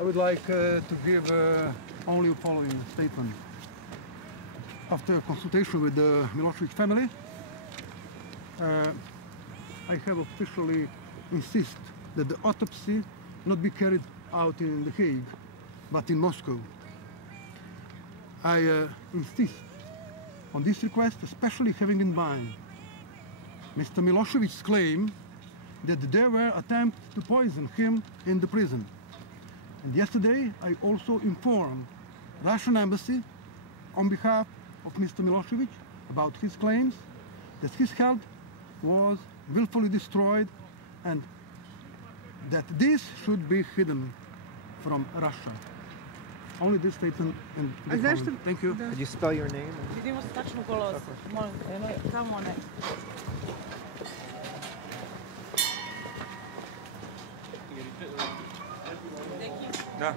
I would like to give only the following statement. After consultation with the Milosevic family, I have officially insisted that the autopsy not be carried out in The Hague, but in Moscow. I insist on this request, especially having in mind Mr. Milosevic's claim that there were attempts to poison him in the prison. And yesterday I also informed Russian embassy on behalf of Mr. Milosevic about his claims that his health was willfully destroyed and that this should be hidden from Russia. Only this statement and thank you. Could you spell your name? Да.